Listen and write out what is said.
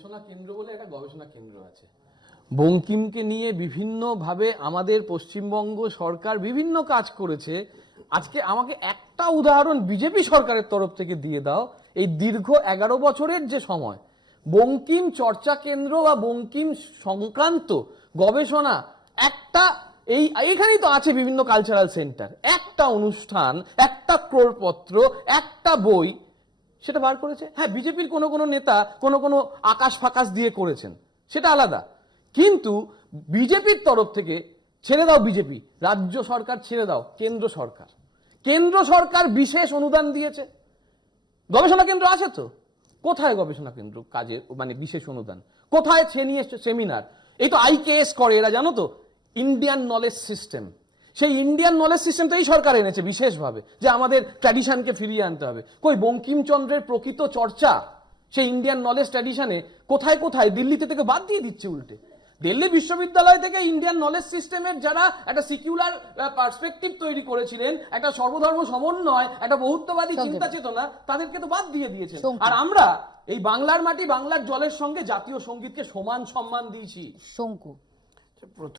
গবেষণা কেন্দ্র বলে একটা গবেষণা কেন্দ্র আছে, বঙ্কিমকে নিয়ে বিভিন্নভাবে আমাদের পশ্চিমবঙ্গ সরকার বিভিন্ন কাজ করেছে। আজকে আমাকে একটা উদাহরণ বিজেপি সরকারের তরফ থেকে দিয়ে দাও, এই দীর্ঘ 11 বছরের যে সময় বঙ্কিম চর্চা কেন্দ্র বা বঙ্কিম সংক্রান্ত গবেষণা একটা, এইখানেই তো আছে বিভিন্ন কালচারাল সেন্টার, একটা অনুষ্ঠান, একটা ক্রোড়পত্র, একটা বই সেটা বার করেছে। হ্যাঁ, বিজেপির কোনো কোনো নেতা কোনো আকাশ ফাকাশ দিয়ে করেছেন, সেটা আলাদা, কিন্তু বিজেপির তরফ থেকে ছেড়ে দাও, বিজেপি রাজ্য সরকার ছেড়ে দাও, কেন্দ্র সরকার বিশেষ অনুদান দিয়েছে। গবেষণা কেন্দ্র আছে তো, কোথায় গবেষণা কেন্দ্র কাজে মানে বিশেষ অনুদান কোথায়? নিয়ে সেমিনার, এই তো IKS করে এরা, জানো তো, ইন্ডিয়ান নলেজ সিস্টেম। সেই ইন্ডিয়ান নলেজ সিস্টেমটাই সরকার এনেছে বিশেষভাবে, যে আমাদের ট্র্যাডিশনকে ফিরিয়ে আনতে হবে। কই বঙ্কিমচন্দ্রের প্রকৃত চর্চা সেই ইন্ডিয়ান নলেজ ট্র্যাডিশনে কোথায় কোথায়? দিল্লিতে থেকে বাদ দিয়ে দিচ্ছে উল্টে। দিল্লি বিশ্ববিদ্যালয় থেকে ইন্ডিয়ান নলেজ সিস্টেমের যারা একটা সিকিউলার পার্সপেক্টিভ তৈরি করেছিলেন, একটা সর্বধর্ম সমন্বয়, একটা বহুত্ববাদী চিন্তা চেতনা, তাদেরকে তো বাদ দিয়ে দিয়েছেন। আর আমরা এই বাংলার মাটি বাংলার জলের সঙ্গে জাতীয় সঙ্গীতকে সমান সম্মান দিয়েছি। শঙ্কু